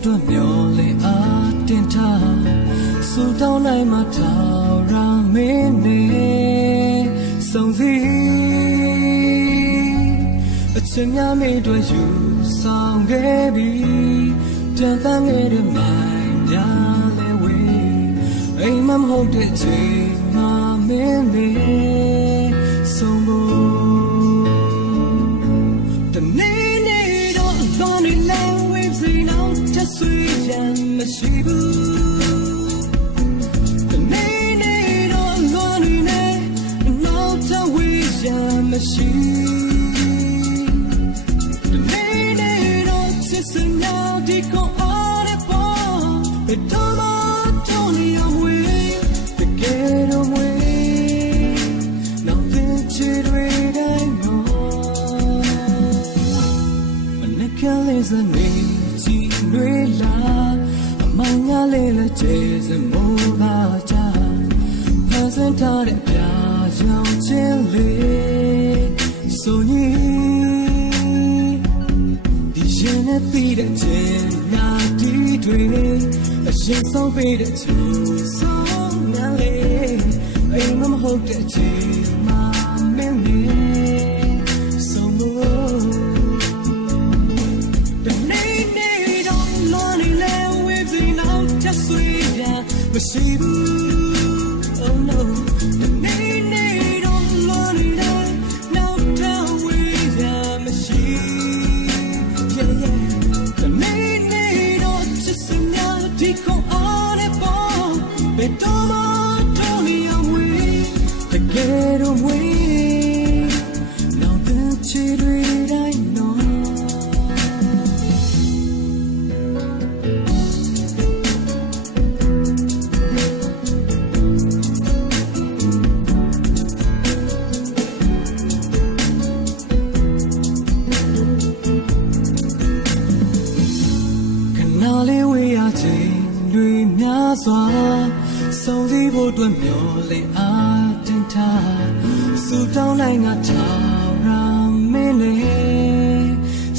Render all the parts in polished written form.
အတွက်မျောလေအားတင်ထားစူတောင်းနိုင်မှထာဝရမင်းနဲ့ဆုံးစည်းအချင်းများမိတို့ယူဆောင်ခဲ့ပြီးတန်တန်ငယ်တဲ့မိုင်းများလဲဝေးအိမ်မမဟုတ်တဲ့ချိန်မှာမင်းနဲ့ဆုံးဖို့တနေ့နေ့တော့လွန်နေလဲဝေးစီနောက်ချက်ဆွေးရန်မရှိဘူးတနေ့နေ့တော့လွန်နေလဲနောက်ထပ်ဝေးရန်မရှိစနေကြည်တွေလာအမောင်ရလေးလက်ကျဲစမိုးသာချဖန်ဆင်းထားတဲ့ပြာရောင်ချင်းလေးဆိုညီဒီရင်နဲ့ပြီးတဲ့ချင်းနာတီတွေအရင်ဆုံးပြီးတဲ့ချူဆုံးနာလေးအိမ်မဟုတ်တဲ့ချိန်မှာမင်းနဲ့ဆုံးမို့မရှိဘူး oh no တနေ့နေ့တော့လွန်နေတယ်နောက်ထပ်ဝေးရမရှိ yeah yeah တနေ့နေ့တော့ချစ်စညာဒီကိုအားနဲ့ပေါ်ဘယ်တော့မှတော့နေရမွေတကယ်တော့မွေနောက်တဲ့ချီတွေတိုင်းနော်လေးဝေးရခြင်းတွေများစွာဆုံးစည်းဖို့အတွက်မျောလေအားတင်ထားစူတောင်းနိုင်ငါထာဝရမင်းနဲ့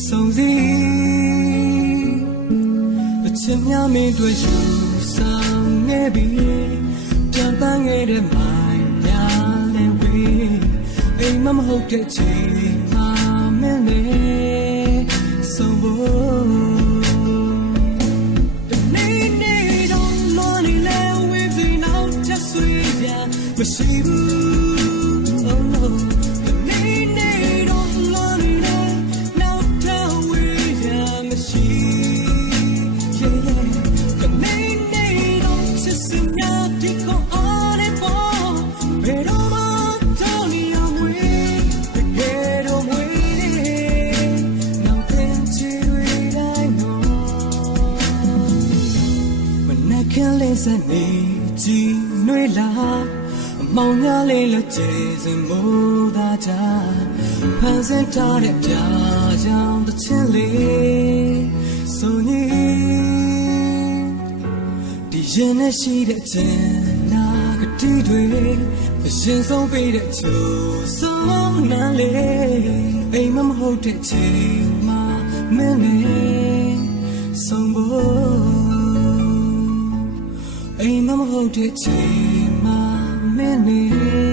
ဆုံးစည်းအချင်းများမင်းတို့ယူဆောင်နေပြီတန်တန်ငယ်တဲ့မိုင်းများလဲဝေးအိမ်မဟုတ်တဲ့ချိန်မှာမင်းနဲ့ဆုံးဖို့မရှိဘူး oh no တနေ့နေ့တော့လွန်နေတယ်နောက်ထပ်ဝေးရမရှိ yeah yeah တနေ့နေ့တော့ချစ်စညာဒီကိုအားနဲ့ပေါ်ဘယ်တော့မှတော့နေရဝေးတကယ်တော့ဝေးနောက်တဲ့ချီတွေတိုင်းတော့မနဲ့ခင်းလေးစနေကြည်နွေလာမောင်ညာလေးလက်ကျဲစမိုးသာချဖန်ဆင်းထားတဲ့ပြာရောင်တစ်ချင်းလေးဆိုညီဒီရင်နဲ့ရှိတဲ့ချင်နာကတိတွေအရင်ဆုံးပေးတဲ့ချူဆုံးနာလေးအိမ်မဟုတ်တဲ့ချိန်မှာမင်းနဲ့ဆုံးဖို့အိမ်မဟုတ်တဲ့ချိန်မှာmany